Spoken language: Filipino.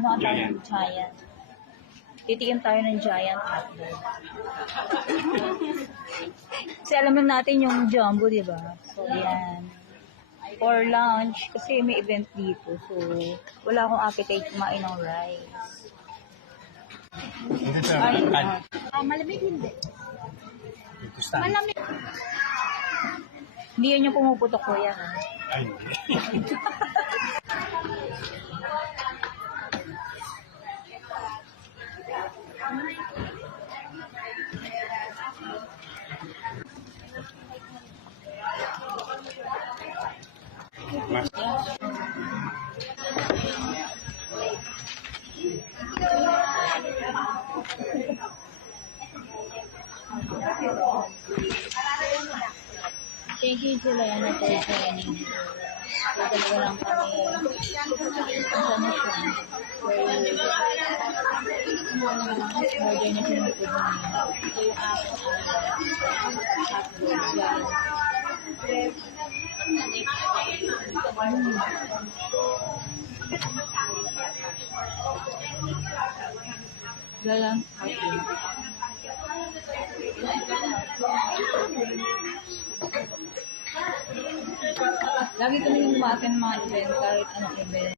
Ano ang tawag ng giant? Titikim tayo ng giant hotdog. Kasi alam natin yung jumbo, di ba? So, yan. For lunch, kasi may event dito. So, wala akong appetite kumain ng rice. Hindi sir, Malamig hindi. malamig. Hindi yun yung pumuputok ko yan. Ay, hindi. Mas, Thank you sila yan na for joining. So, talaga lang kami. Ano na siya? Order na siya ng food niya. Ito yung aking hotdog. Galang hotdog. Lagi kami yung umaten mga event kahit anong event.